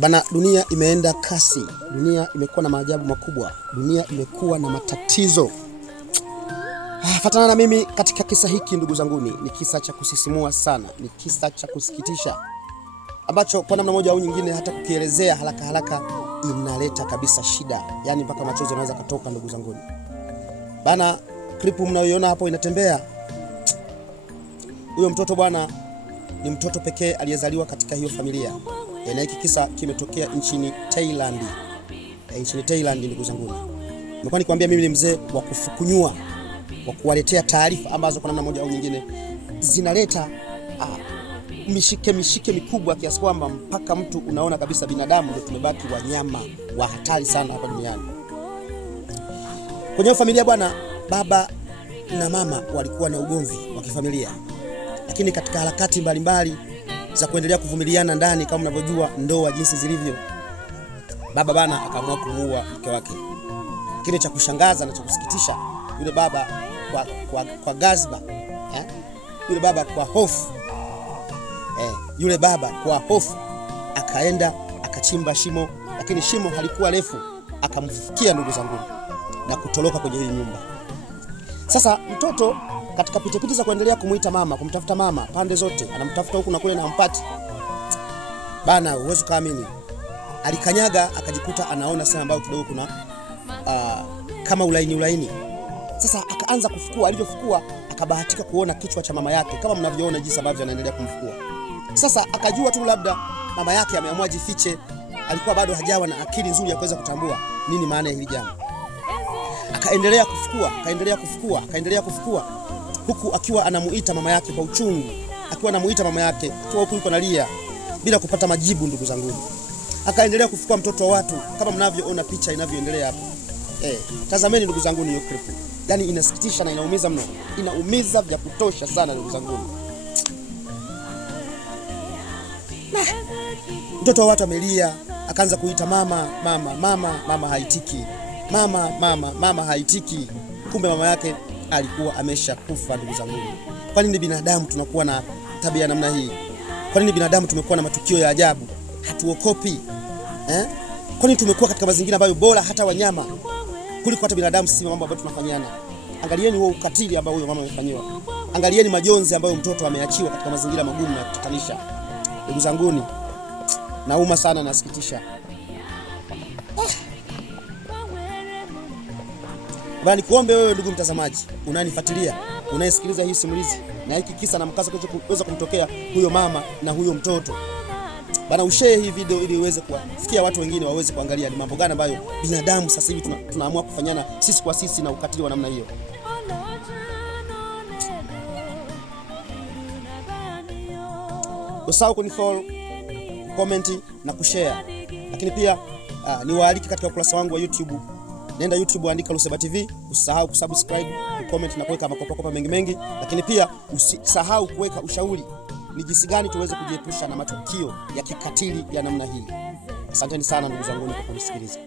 Bana, dunia imeenda kasi. Dunia imekuwa na maajabu makubwa. Dunia imekuwa na matatizo. Fatana na mimi katika kisa hiki ndugu zanguni. Ni kisa cha kusisimua sana. Ni kisa cha kusikitisha, ambacho kwa namna moja au nyingine hata kukielezea haraka haraka inaleta kabisa shida. Yaani mpaka machozi yanaweza kutoka ndugu zanguni. Bana, klipu mnayoiona hapo inatembea. Huyo mtoto bwana ni mtoto pekee aliyezaliwa katika hiyo familia. Na hiki kisa kimetokea nchini Thailand. Nchini Thailand ndugu zangu. Nimekuwa nikwambia mimi ni mzee wa kufukunyua, wa kuwaletea taarifa ambazo kwa namna moja au nyingine zinaleta mishike mikubwa kiasi kwamba mpaka mtu unaona kabisa binadamu ndio tumebaki wanyama wa hatari sana hapa duniani. Kwenye familia bwana, baba na mama walikuwa na ugomvi wa kifamilia. Lakini katika harakati mbalimbali za kuendelea kuvumiliana ndani, kama mnavyojua ndoa jinsi zilivyo, baba bana akaamua kumuua mke wake. Kile cha kushangaza na cha kusikitisha, yule baba kwa gazba, yule baba kwa hofu, yule baba kwa hofu akaenda akachimba shimo, lakini shimo halikuwa refu, akamfukia ndugu zangu na kutoroka kwenye hii nyumba. Sasa mtoto katika pitipiti za kuendelea kumuita mama, kumtafuta mama pande zote, anamtafuta huku na kule na hampati. Bana, uwezo kaamini, alikanyaga akajikuta anaona sehemu ambayo kidogo kuna kama ulaini. Sasa akaanza kufukua, alivyofukua akabahatika kuona kichwa cha mama yake, kama mnavyoona jinsi ambavyo anaendelea kumfukua. Sasa akajua tu labda mama yake ameamua jifiche, alikuwa bado hajawa na akili nzuri ya kuweza kutambua nini maana ya hili jambo. Akaendelea kufukua huku akiwa anamuita mama yake kwa uchungu, akiwa huku yuko analia bila kupata majibu ndugu zangu. Akaendelea kufukua mtoto wa watu kama mnavyoona picha inavyoendelea hapa. Tazameni ndugu zangu hiyo clip. Yaani inasikitisha na inaumiza mno. Inaumiza vya kutosha sana ndugu zangu. Mtoto wa watu amelia, akaanza kuita mama haitiki. Mama haitiki. Kumbe mama yake alikuwa ameshakufa ndugu zangu. Kwa nini binadamu tunakuwa na tabia namna hii? Kwa nini binadamu tumekuwa na matukio ya ajabu? Hatuokopi. Kwa nini tumekuwa katika mazingira ambayo bora hata wanyama kuliko hata binadamu? Sisi mambo ambayo tunafanyana. Angalieni huo ukatili ambao huyo mama amefanywa. Angalieni majonzi ambayo mtoto ameachiwa katika mazingira magumu ya kutatanisha. Ndugu zangu, nauma sana, nasikitisha. Bali kuombe wewe ndugu mtazamaji, unanifuatilia, unayesikiliza hii simulizi na hiki kisa na mkasa kuweza kumtokea huyo mama na huyo mtoto. Bana, ushare hii video ili iweze kuwafikia watu wengine, waweze kuangalia ni mambo gani ambayo binadamu sasa hivi tunaamua kufanyana sisi kwa sisi na ukatili wa namna hiyo. Usahau kunifollow, comment na kushare. Lakini pia niwaalike katika ukurasa wangu wa YouTube. Nenda YouTube, andika Luseba TV, usisahau kusubscribe, kucomment na kuweka makopa mengi. Lakini pia usisahau kuweka ushauri ni jinsi gani tuweze kujiepusha na matukio ya kikatili ya namna hii. Asanteni sana ndugu zangu kwa kunisikiliza.